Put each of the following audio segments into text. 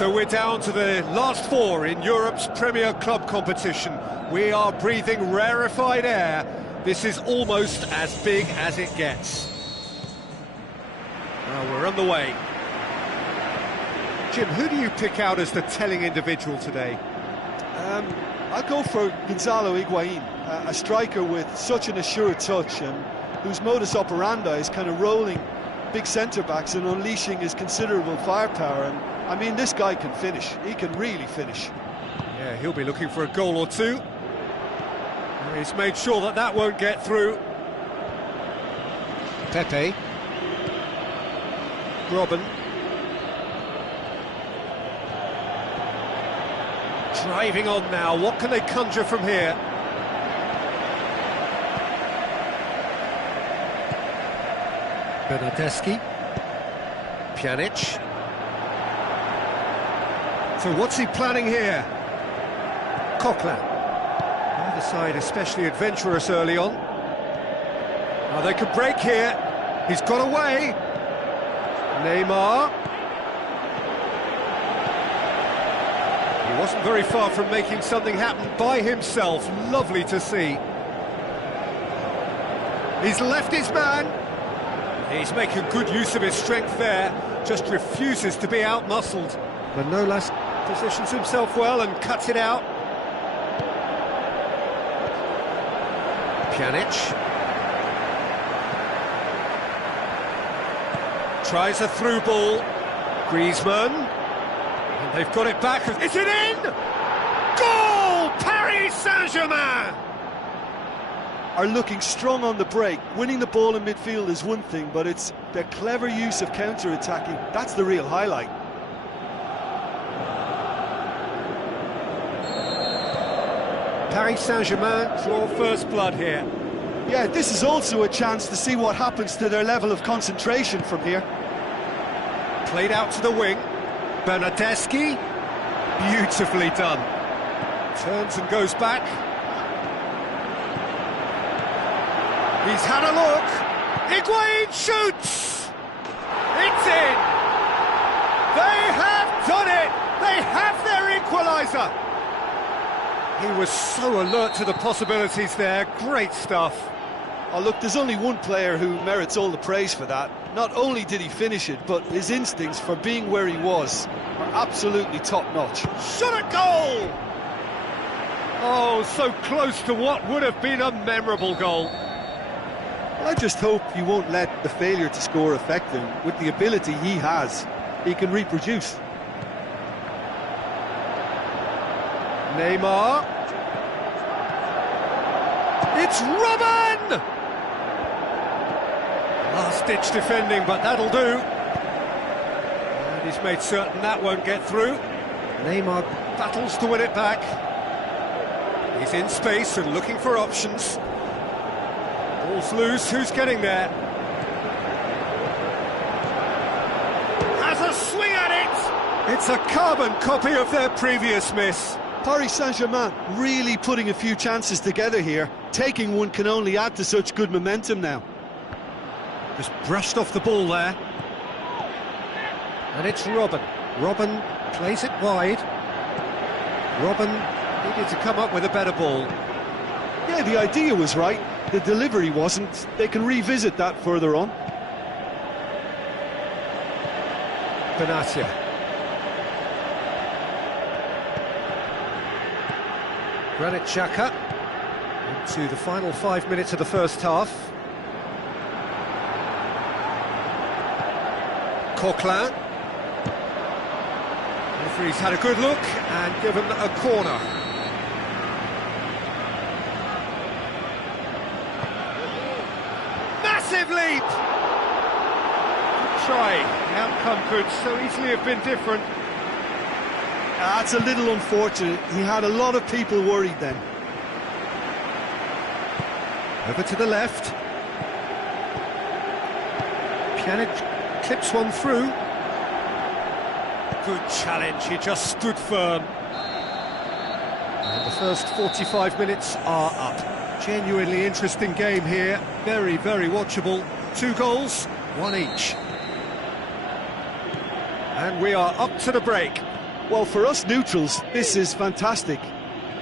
So we're down to the last four in Europe's Premier Club competition. We are breathing rarefied air. This is almost as big as it gets. Well, we're on the way. Jim, who do you pick out as the telling individual today? I'll go for Gonzalo Higuain, a striker with such an assured touch and whose modus operandi is kind of rolling big centre-backs and unleashing his considerable firepower. And I mean, this guy can finish. He can really finish. Yeah, he'll be looking for a goal or two. He's made sure that that won't get through. Pepe. Robben. Driving on now. What can they conjure from here? Bernardeschi. Pjanic. So what's he planning here? Coquelin. Either side especially adventurous early on. Now they could break here. He's got away. Neymar. He wasn't very far from making something happen by himself. Lovely to see. He's left his man. He's making good use of his strength there. Just refuses to be outmuscled. Manolas positions himself well and cuts it out. Pjanic. Tries a through ball. Griezmann. And they've got it back. Is it in? Goal! Paris Saint-Germain! Are looking strong on the break. Winning the ball in midfield is one thing, but it's their clever use of counter-attacking. That's the real highlight. Paris Saint-Germain draw first blood here. Yeah, this is also a chance to see what happens to their level of concentration from here. Played out to the wing. Bernardeschi. Beautifully done. Turns and goes back. He's had a look. Higuain shoots. It's in. They have done it. They have their equaliser. He was so alert to the possibilities there. Great stuff. Oh, look, there's only one player who merits all the praise for that. Not only did he finish it, but his instincts for being where he was are absolutely top-notch. Shot a goal! Oh, so close to what would have been a memorable goal. Well, I just hope you won't let the failure to score affect him. With the ability he has, he can reproduce. Neymar. It's Robben! Last-ditch defending, but that'll do. And he's made certain that won't get through. Neymar battles to win it back. He's in space and looking for options. Ball's loose, who's getting there? Has a swing at it! It's a carbon copy of their previous miss. Paris Saint-Germain really putting a few chances together here. Taking one can only add to such good momentum now. Just brushed off the ball there. And it's Robben. Robben plays it wide. Robben needed to come up with a better ball. Yeah, the idea was right. The delivery wasn't. They can revisit that further on. Benatia. Granit Xhaka into the final 5 minutes of the first half. Coquelin. Referee's had a good look and given a corner. Massive leap! Good try. The outcome could so easily have been different. That's a little unfortunate. He had a lot of people worried then. Over to the left. Pjanic clips one through. Good challenge, he just stood firm. And the first 45 minutes are up. Genuinely interesting game here. Very, very watchable. 2 goals, 1 each. And we are up to the break. Well, for us neutrals, this is fantastic.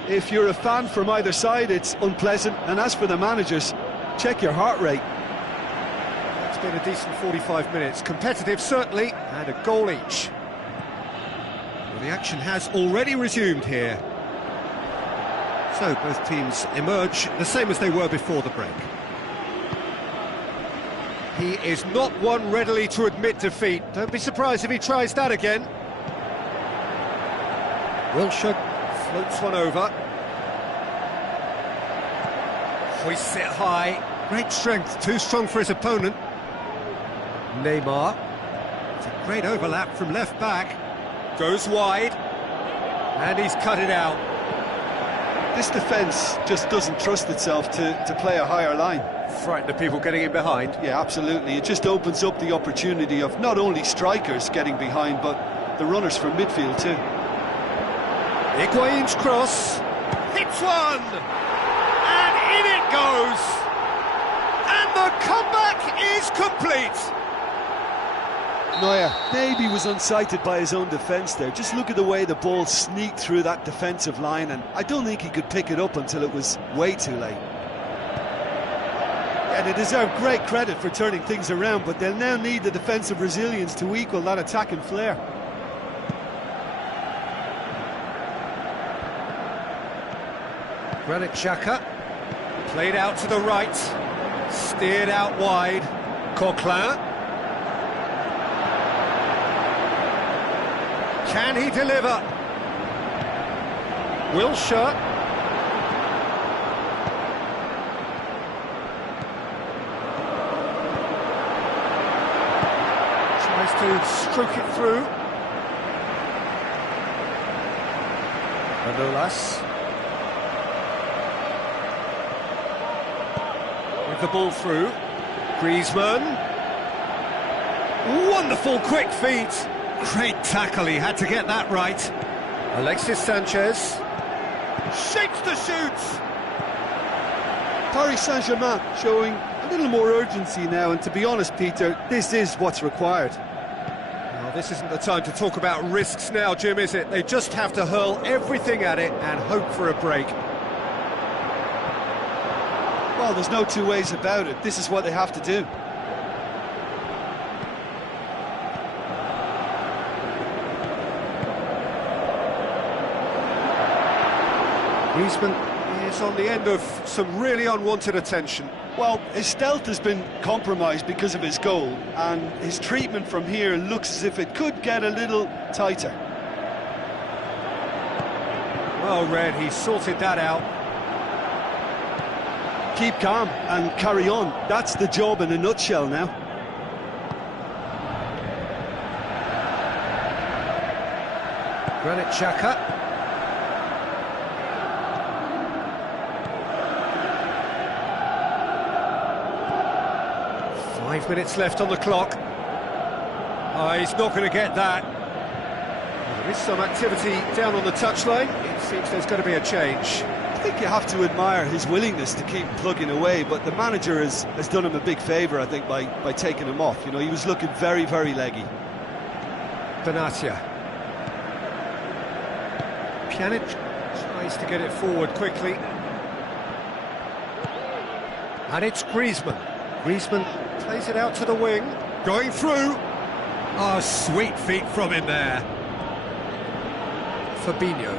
If you're a fan from either side, it's unpleasant. And as for the managers, check your heart rate. It's been a decent 45 minutes. Competitive, certainly, and a goal each. Well, the action has already resumed here. So both teams emerge the same as they were before the break. He is not one readily to admit defeat. Don't be surprised if he tries that again. Wilshere floats one over. Hoists it high. Great strength, too strong for his opponent. Neymar. It's a great overlap from left back. Goes wide. And he's cut it out. This defence just doesn't trust itself to play a higher line. Frightened of people getting in behind. Yeah, absolutely. It just opens up the opportunity of not only strikers getting behind, but the runners from midfield too. Higuain's cross, hits one, and in it goes, and the comeback is complete. Neuer maybe was unsighted by his own defence there. Just look at the way the ball sneaked through that defensive line, and I don't think he could pick it up until it was way too late. Yeah, they deserve great credit for turning things around, but they'll now need the defensive resilience to equal that attacking flair. Granit Xhaka, played out to the right, steered out wide. Coquelin. Can he deliver? Wilshere. Tries to stroke it through. Manolas. With the ball through. Griezmann. Wonderful quick feet. Great tackle, he had to get that right. Alexis Sanchez shapes the shoots. Paris Saint-Germain showing a little more urgency now, and to be honest, Peter, this is what's required. Well, this isn't the time to talk about risks now, Jim, is it? They just have to hurl everything at it and hope for a break. Well, there's no two ways about it. This is what they have to do. Griezmann is on the end of some really unwanted attention. Well, his stealth has been compromised because of his goal, and his treatment from here looks as if it could get a little tighter. Well read, he sorted that out. Keep calm and carry on. That's the job in a nutshell now. Granit Xhaka. 5 minutes left on the clock. Oh, he's not going to get that. Well, There is some activity down on the touchline. It seems there's going to be a change. I think you have to admire his willingness to keep plugging away, but the manager has done him a big favour, I think, by taking him off. You know, he was looking very, very leggy. Benatia. Pjanic tries to get it forward quickly. And it's Griezmann. Griezmann plays it out to the wing. Going through. Oh, sweet feet from him there. Fabinho.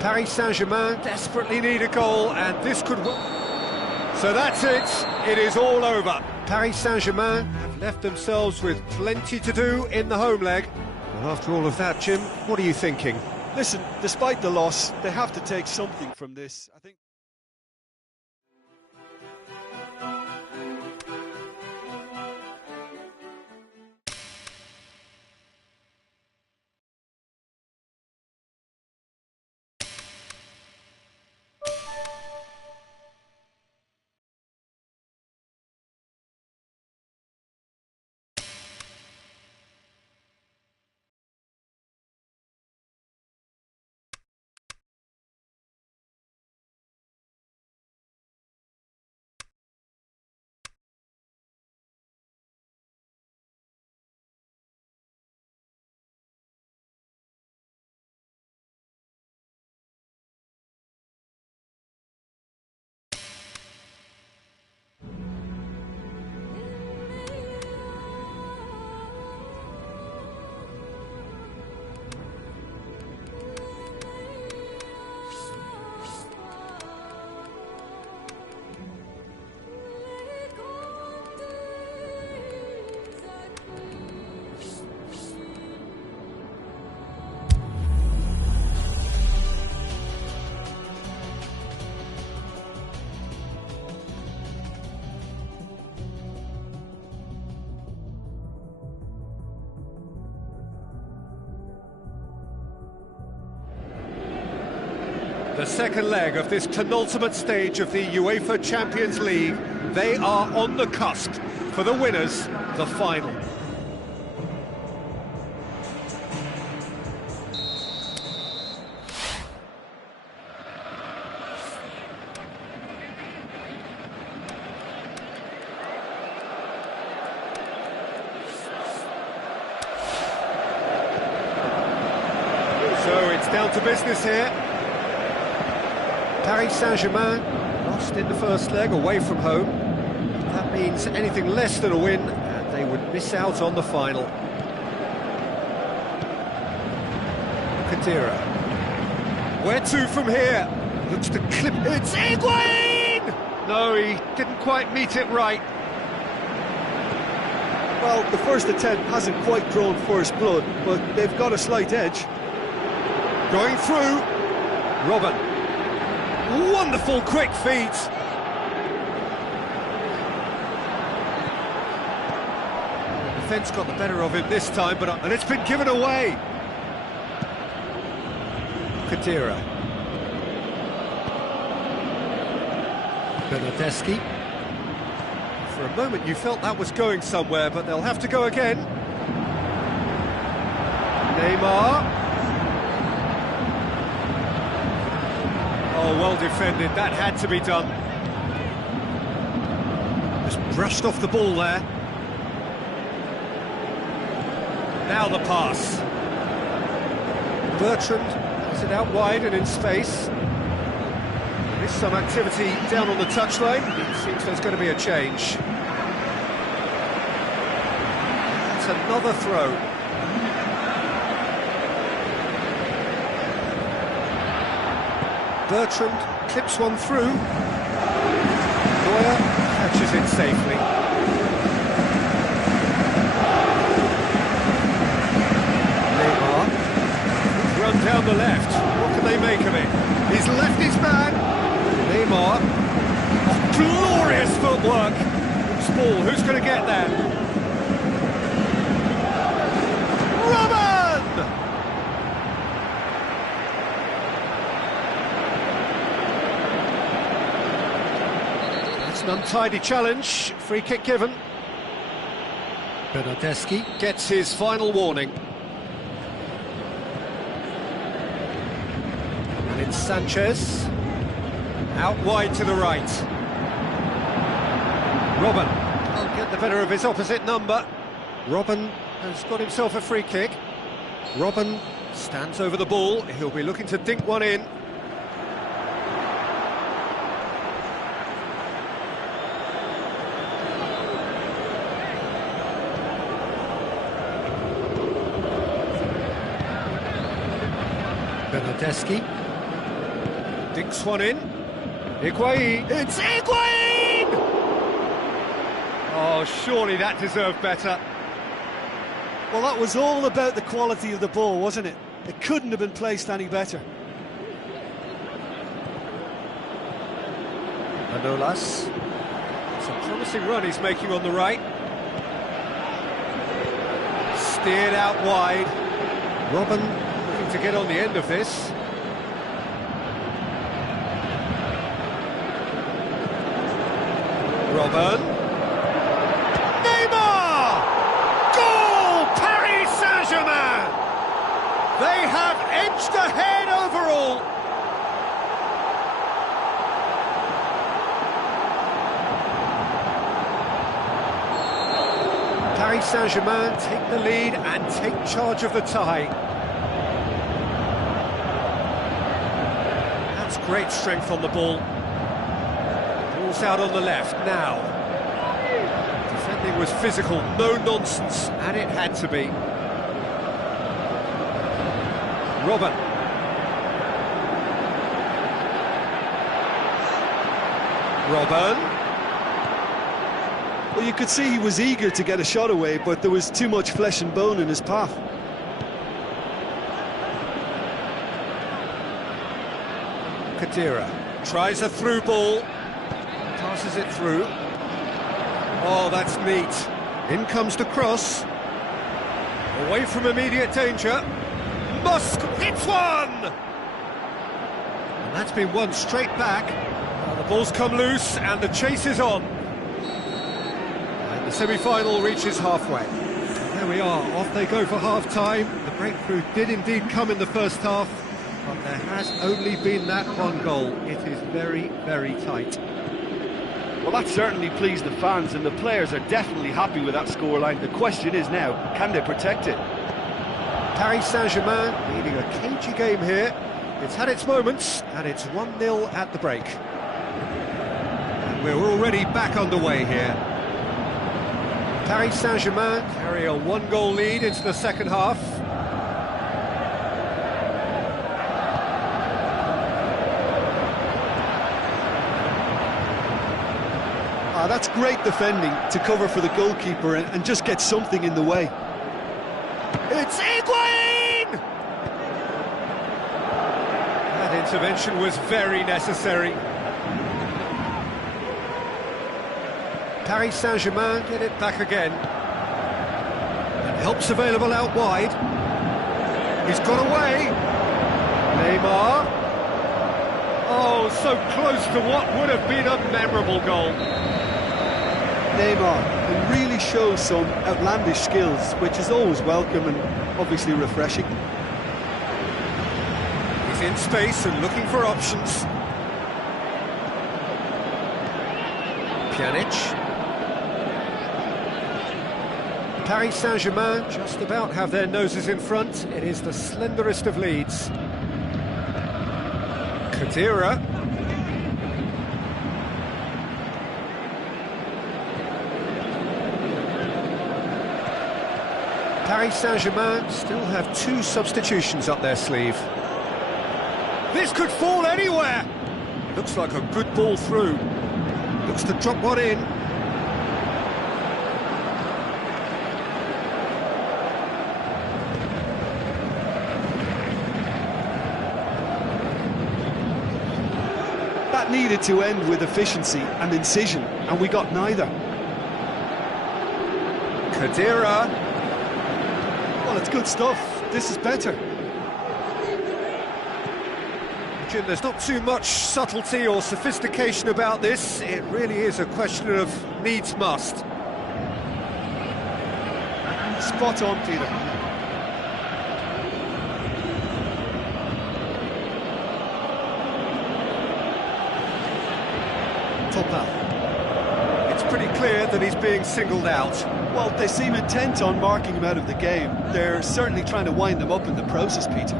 Paris Saint-Germain desperately need a goal, and this could... So that's it. It is all over. Paris Saint-Germain have left themselves with plenty to do in the home leg. Well, after all of that, Jim, what are you thinking? Listen, despite the loss, they have to take something from this, I think. The second leg of this penultimate stage of the UEFA Champions League. They are on the cusp. For the winners, the final. So it's down to business here. Paris Saint-Germain lost in the first leg away from home. That means anything less than a win, and they would miss out on the final. Khedira. Where to from here? Looks to clip. It's Higuain! No, he didn't quite meet it right. Well, the first attempt hasn't quite drawn first blood, but they've got a slight edge. Going through. Robben. Wonderful quick feet. Defence got the better of him this time, and it's been given away. Khedira. Bernardeschi. For a moment you felt that was going somewhere, but they'll have to go again. Neymar. Oh, well defended, that had to be done. Just brushed off the ball there. Now the pass. Bertrand has it out wide and in space. There is some activity down on the touchline. It seems there's going to be a change. That's another throw. Bertrand clips one through. Neuer catches it safely. Neymar. Run down the left. What can they make of it? He's left his man. Neymar. Oh, glorious footwork. Loose ball. Who's going to get there? Robben! An untidy challenge, free kick given. Bernardeschi gets his final warning. That's Sanchez. Out wide to the right. Robben can't get the better of his opposite number. Robben has got himself a free kick. Robben stands over the ball. He'll be looking to dink one in. Bernardeschi dinks one in. Higuain. It's Higuain! Oh, surely that deserved better. Well, that was all about the quality of the ball, wasn't it? It couldn't have been placed any better. Manolas. It's a promising run he's making on the right. Steered out wide. Robben looking to get on the end of this. Robben. Neymar! Goal! Paris Saint-Germain! They have edged ahead overall. Paris Saint-Germain take the lead and take charge of the tie. That's great strength on the ball. Ball's out on the left now. Defending was physical, no nonsense, and it had to be. Robben. Robben. Well, you could see he was eager to get a shot away, but there was too much flesh and bone in his path. Khedira tries a through ball, passes it through. Oh, that's neat. In comes the cross. Away from immediate danger. Musk hits one! And that's been won straight back. Now the ball's come loose and the chase is on. And the semi-final reaches halfway. And there we are, off they go for half-time. The breakthrough did indeed come in the first half, but there has only been that one goal. It is very, very tight. Well, that certainly pleased the fans, and the players are definitely happy with that scoreline. The question is now, can they protect it? Paris Saint-Germain leading a cagey game here. It's had its moments, and it's 1-0 at the break. And we're already back underway here. Paris Saint-Germain carry a one-goal lead into the second half. That's great defending to cover for the goalkeeper and just get something in the way. It's Higuain! That intervention was very necessary. Paris Saint-Germain get it back again. And help's available out wide. He's got away. Neymar. Oh, so close to what would have been a memorable goal. Neymar can really show some outlandish skills, which is always welcome and obviously refreshing. He's in space and looking for options. Pjanic. Paris Saint-Germain just about have their noses in front. It is the slenderest of leads. Khedira. Paris Saint-Germain still have two substitutions up their sleeve. This could fall anywhere! Looks like a good ball through. Looks to drop one in. That needed to end with efficiency and incision, and we got neither. Khedira. Well, it's good stuff. This is better. Jim, there's not too much subtlety or sophistication about this. It really is a question of needs must. Spot on, Peter. Topal. It's pretty clear that he's being singled out. Well, they seem intent on marking him out of the game. They're certainly trying to wind him up in the process, Peter.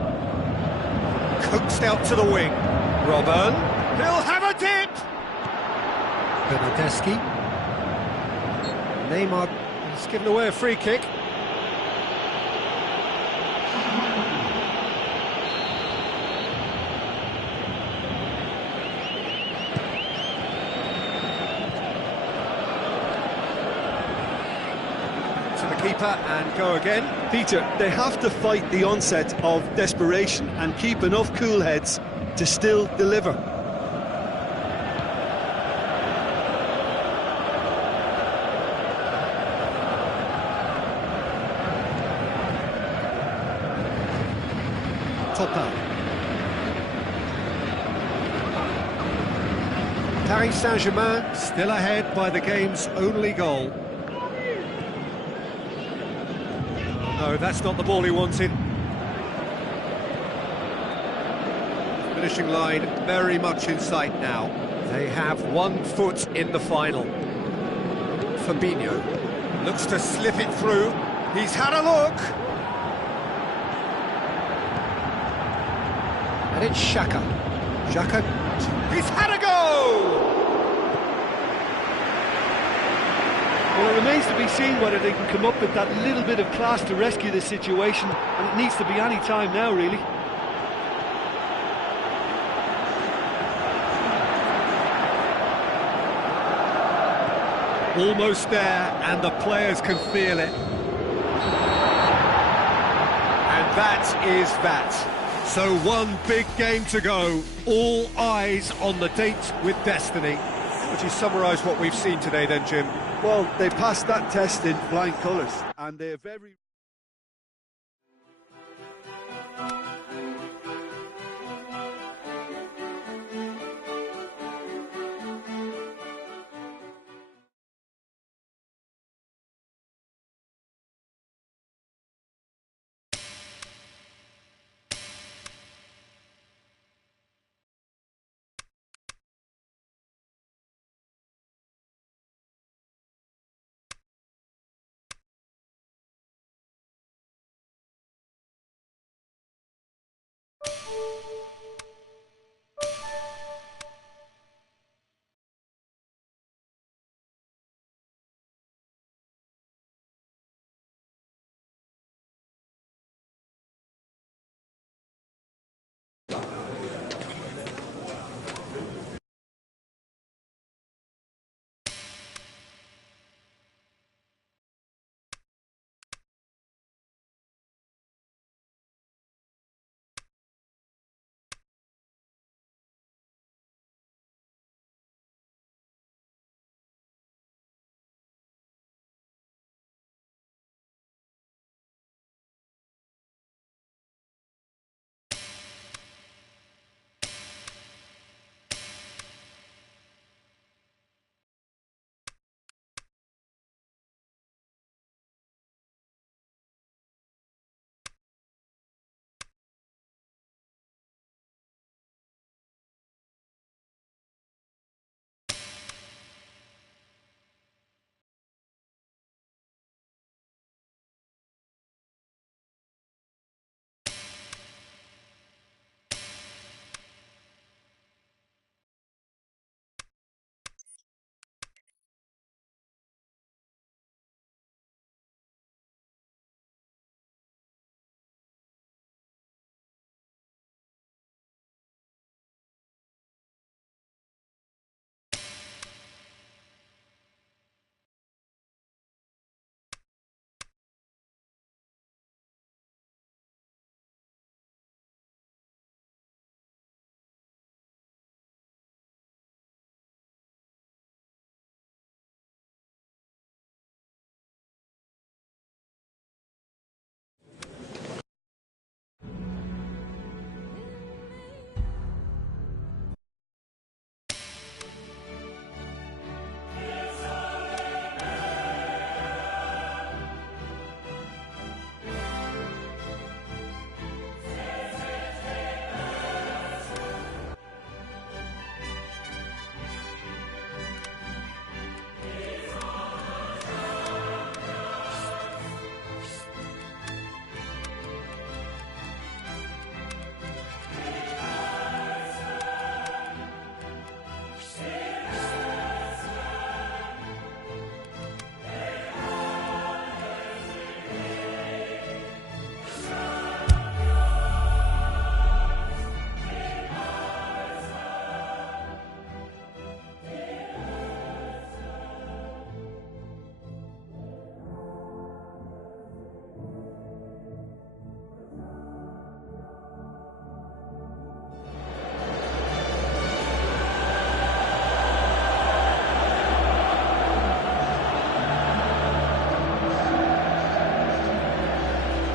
Coaxed out to the wing. Robben. He'll have a dip! Bernardeschi. Neymar has given away a free kick. To the keeper and go again. Peter, they have to fight the onset of desperation and keep enough cool heads to still deliver. Topal. Paris Saint-Germain still ahead by the game's only goal. No, that's not the ball he wanted. Finishing line very much in sight now. They have 1 foot in the final. Fabinho looks to slip it through. He's had a look. And it's Xhaka. Xhaka. He's had a go! Well, it remains to be seen whether they can come up with that little bit of class to rescue this situation, and it needs to be any time now, really. Almost there, and the players can feel it. And that is that. So one big game to go, all eyes on the date with destiny. Would you summarise what we've seen today then, Jim? Well, they passed that test in flying colours, and they're very...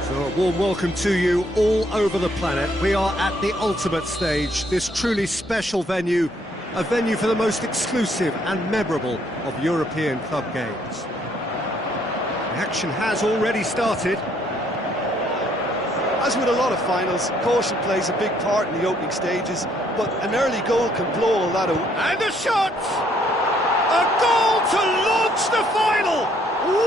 So a warm welcome to you all over the planet. We are at the ultimate stage, this truly special venue, a venue for the most exclusive and memorable of European club games. The action has already started. As with a lot of finals, caution plays a big part in the opening stages, but an early goal can blow all that away. And a shot! A goal to launch the final!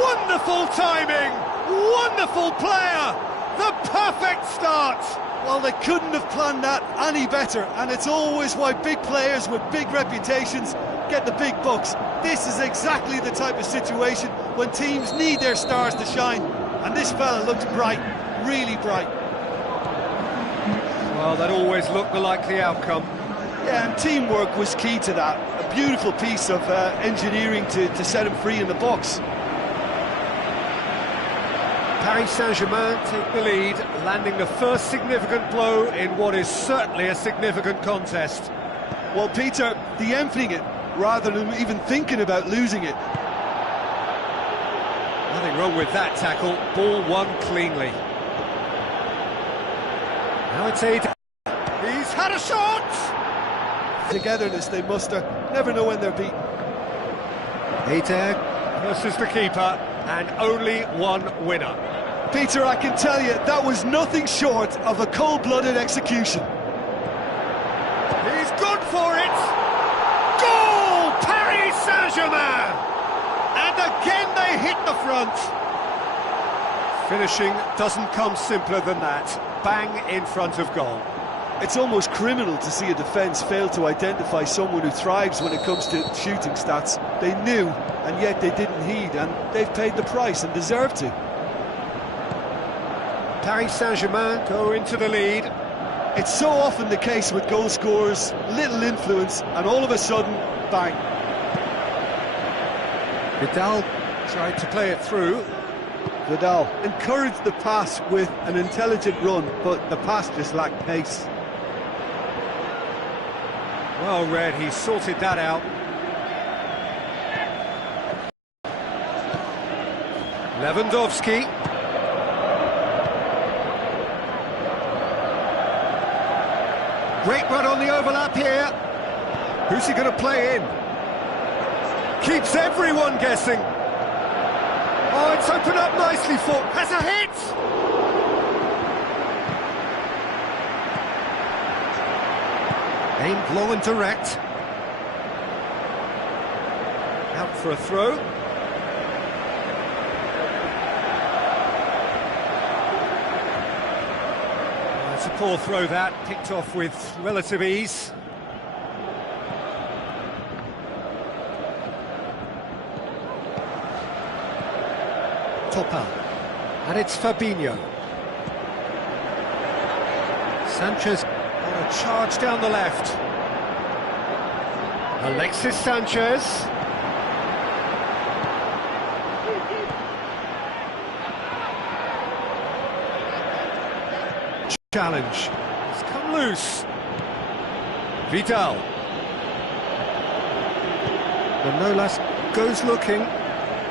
Wonderful timing! Wonderful player! The perfect start! Well, they couldn't have planned that any better, and it's always why big players with big reputations get the big bucks. This is exactly the type of situation when teams need their stars to shine, and this fella looks bright, really bright. Well, that always looked the likely outcome. Yeah, and teamwork was key to that. A beautiful piece of engineering to set him free in the box. Paris Saint-Germain take the lead, landing the first significant blow in what is certainly a significant contest. Well, Peter, de-emptying it, rather than even thinking about losing it. Nothing wrong with that tackle, ball won cleanly. Now it's Aid. He's had a shot! Togetherness they muster, never know when they're beaten. Aid versus the keeper, and only one winner. Peter, I can tell you, that was nothing short of a cold-blooded execution. He's good for it! Goal! Paris Saint-Germain! And again they hit the front. Finishing doesn't come simpler than that. Bang in front of goal. It's almost criminal to see a defence fail to identify someone who thrives when it comes to shooting stats. They knew, and yet they didn't heed, and they've paid the price and deserve to. Paris Saint-Germain go into the lead. It's so often the case with goal scorers, little influence, and all of a sudden, bang. Vidal tried to play it through. Vidal encouraged the pass with an intelligent run, but the pass just lacked pace. Well read, he sorted that out. Lewandowski. Great run on the overlap here. Who's he going to play in? Keeps everyone guessing. Oh, it's opened up nicely for... Has a hit! Aimed low and direct. Out for a throw. It's a poor throw that, picked off with relative ease. Topal, and it's Fabinho. Sanchez on a charge down the left. Alexis Sanchez. Challenge. It's come loose. Vidal. Manolas goes looking.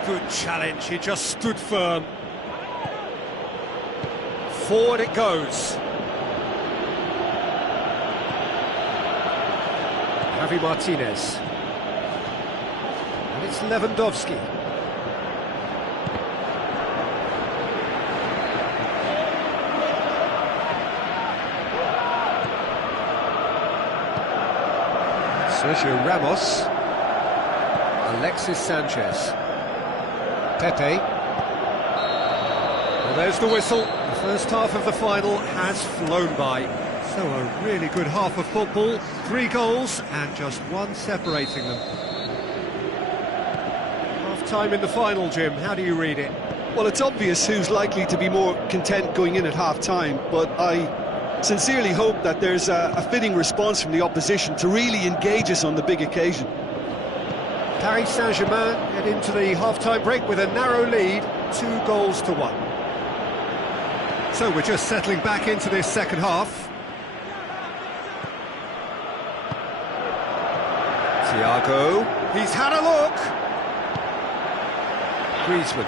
Good challenge, he just stood firm. Forward it goes. Javi Martinez. And it's Lewandowski. Sergio Ramos. Alexis Sanchez. Pepe. Well, there's the whistle. The first half of the final has flown by. So a really good half of football. 3 goals and just one separating them. Half-time in the final, Jim. How do you read it? Well, it's obvious who's likely to be more content going in at half-time, but I sincerely hope that there's a fitting response from the opposition to really engage us on the big occasion. Paris Saint-Germain head into the half-time break with a narrow lead, 2-1. So we're just settling back into this second half. Thiago, he's had a look. Griezmann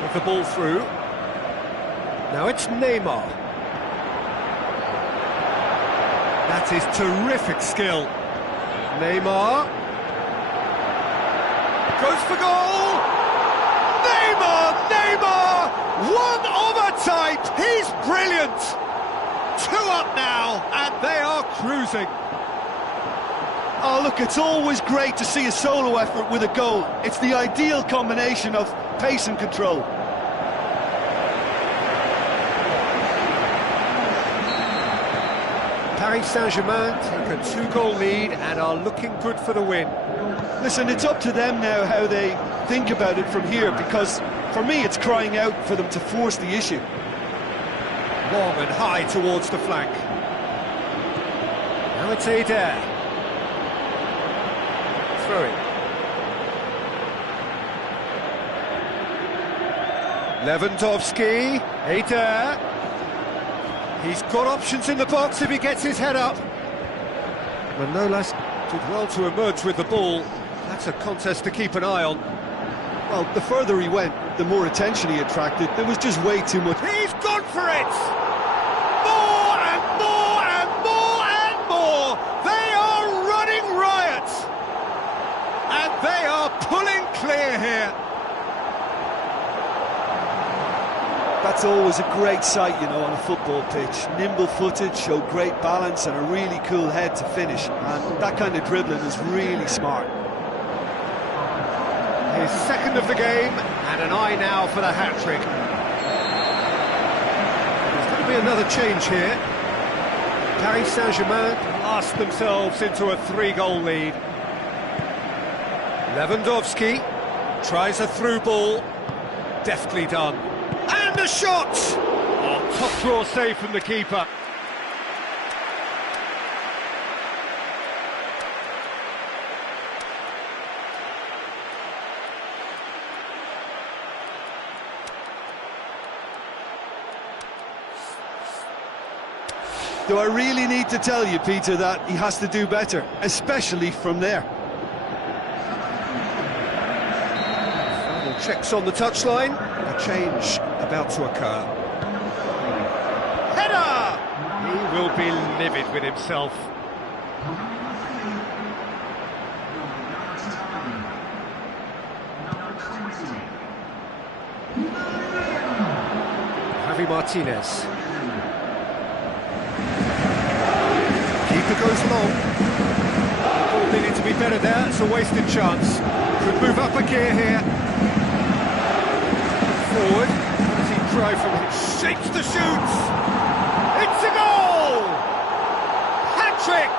with the ball through. Now it's Neymar. That is terrific skill. Neymar. Goes for goal! Neymar! Neymar! One of a type! He's brilliant! 2 up now, and they are cruising. Oh, look, it's always great to see a solo effort with a goal. It's the ideal combination of pace and control. Paris Saint-Germain take a 2-goal lead and are looking good for the win. Listen, it's up to them now how they think about it from here, because for me it's crying out for them to force the issue. Long and high towards the flank. Now it's Eder. Throw it. Lewandowski. Eder. He's got options in the box if he gets his head up. Manolas did well to emerge with the ball. That's a contest to keep an eye on. Well, the further he went, the more attention he attracted. There was just way too much. He's gone for it! More and more and more and more! They are running riot! And they are pulling clear here. That's always a great sight, you know, on a football pitch. Nimble-footed, show great balance and a really cool head to finish. And that kind of dribbling is really smart. His second of the game, and an eye now for the hat-trick. There's going to be another change here. Paris Saint-Germain asked themselves into a 3-goal lead. Lewandowski tries a through ball. Deftly done. And a shot! Oh, top draw save from the keeper. Do I really need to tell you, Peter, that he has to do better, especially from there? Final checks on the touchline. A change about to occur. Header! He will be livid with himself. Javi Martinez. Keeper goes long. The ball needed to be better there. It's a wasted chance. Could move up a gear here. Forward. What does he try from it? Shapes the shoots. It's a goal! Hat-trick!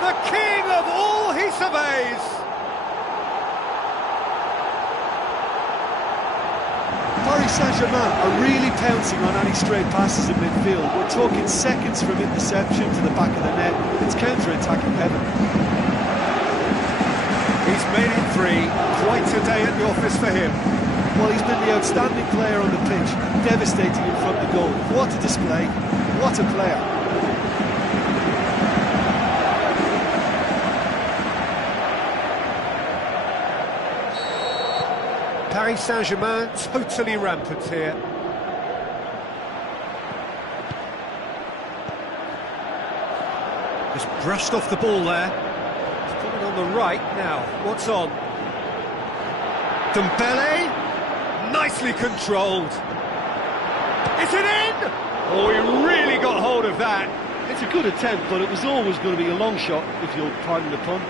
The king of all he surveys. Paris Saint-Germain are really pouncing on any straight passes in midfield. We're talking seconds from interception to the back of the net. It's counter-attacking heaven. He's made it 3. Quite a day at the office for him. Well, he's been the outstanding player on the pitch, devastating in front of goal. What a display, what a player. Paris Saint-Germain totally rampant here. Just brushed off the ball there. He's put it on the right now. What's on? Dembele, nicely controlled. Is it in? Oh, he really got hold of that. It's a good attempt, but it was always going to be a long shot, if you'll pardon the pun.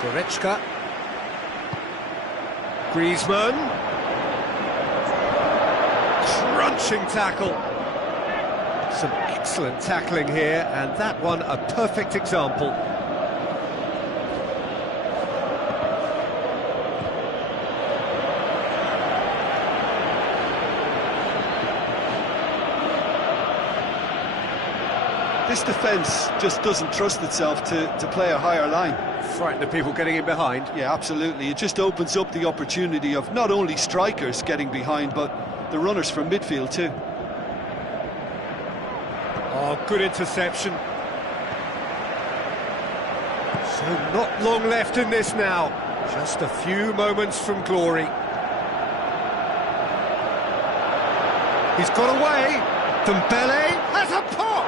Goretzka. Griezmann. Crunching tackle. Some excellent tackling here, and that one a perfect example. This defence just doesn't trust itself to play a higher line. Frighten the people getting in behind. Yeah, absolutely. It just opens up the opportunity of not only strikers getting behind, but the runners from midfield too. Oh, good interception. So not long left in this now. Just a few moments from glory. He's got away. Dembele has a pop.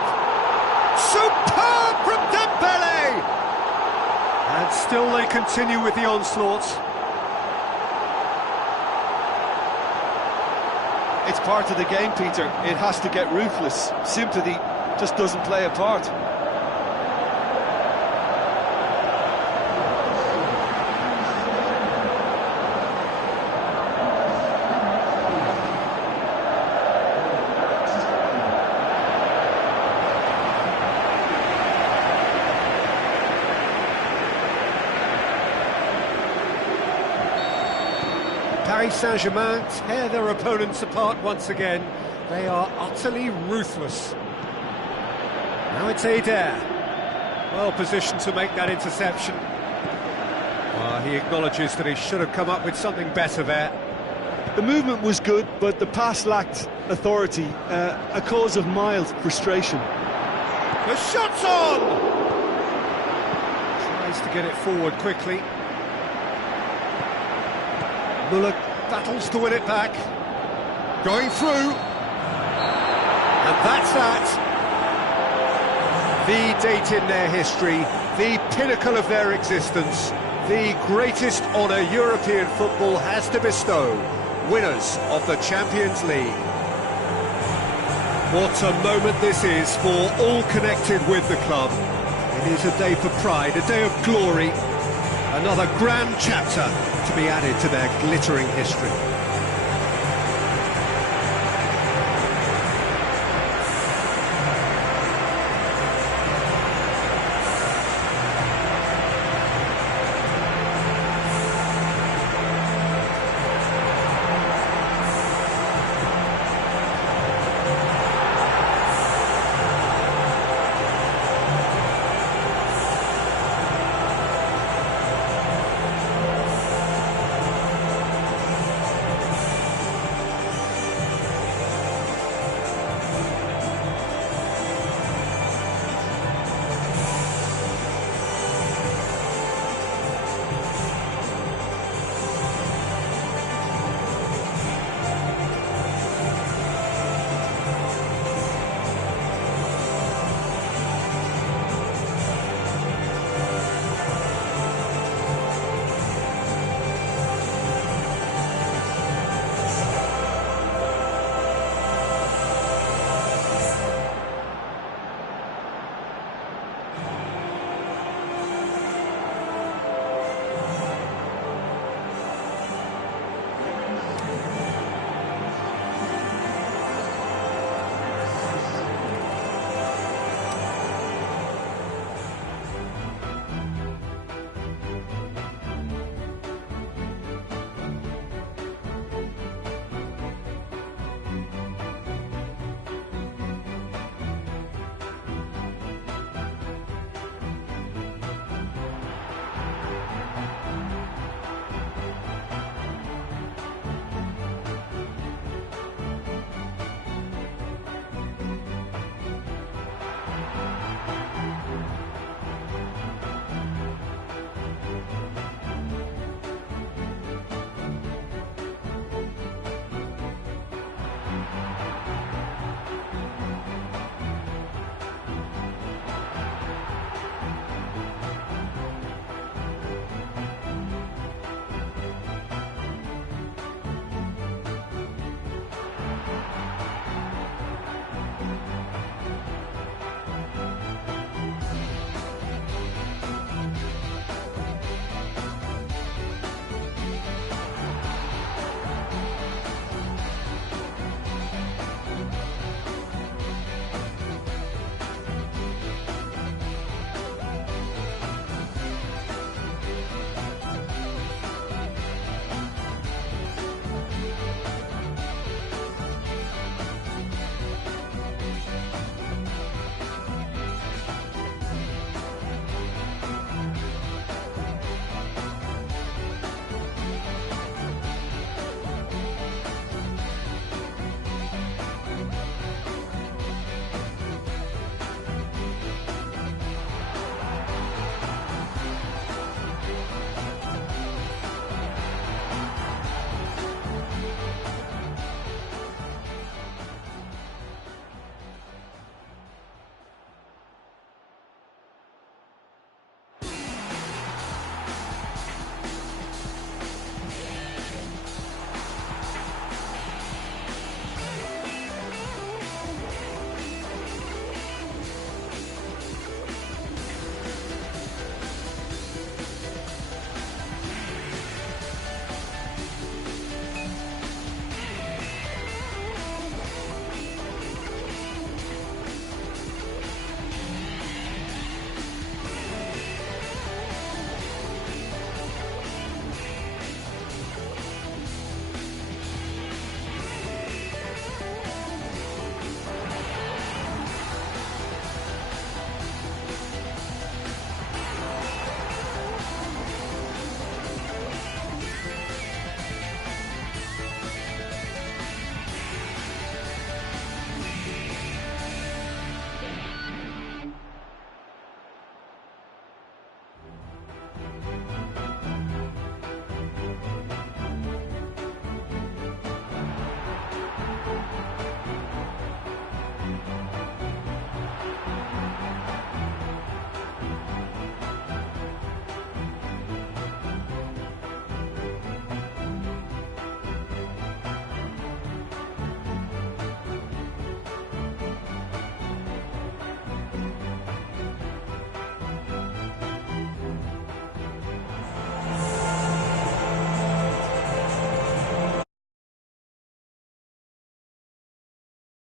Superb from Dembele. And still they continue with the onslaughts. It's part of the game, Peter. It has to get ruthless. Sympathy just doesn't play a part. Paris Saint-Germain tear their opponents apart once again. They are utterly ruthless. Now it's Eder. Well positioned to make that interception. He acknowledges that he should have come up with something better there. The movement was good, but the pass lacked authority, a cause of mild frustration. The shot's on! Tries to get it forward quickly. Müller battles to win it back. Going through. And that's that. The date in their history, the pinnacle of their existence, the greatest honour European football has to bestow. Winners of the Champions League. What a moment this is for all connected with the club. It is a day for pride, a day of glory. Another grand chapter to be added to their glittering history.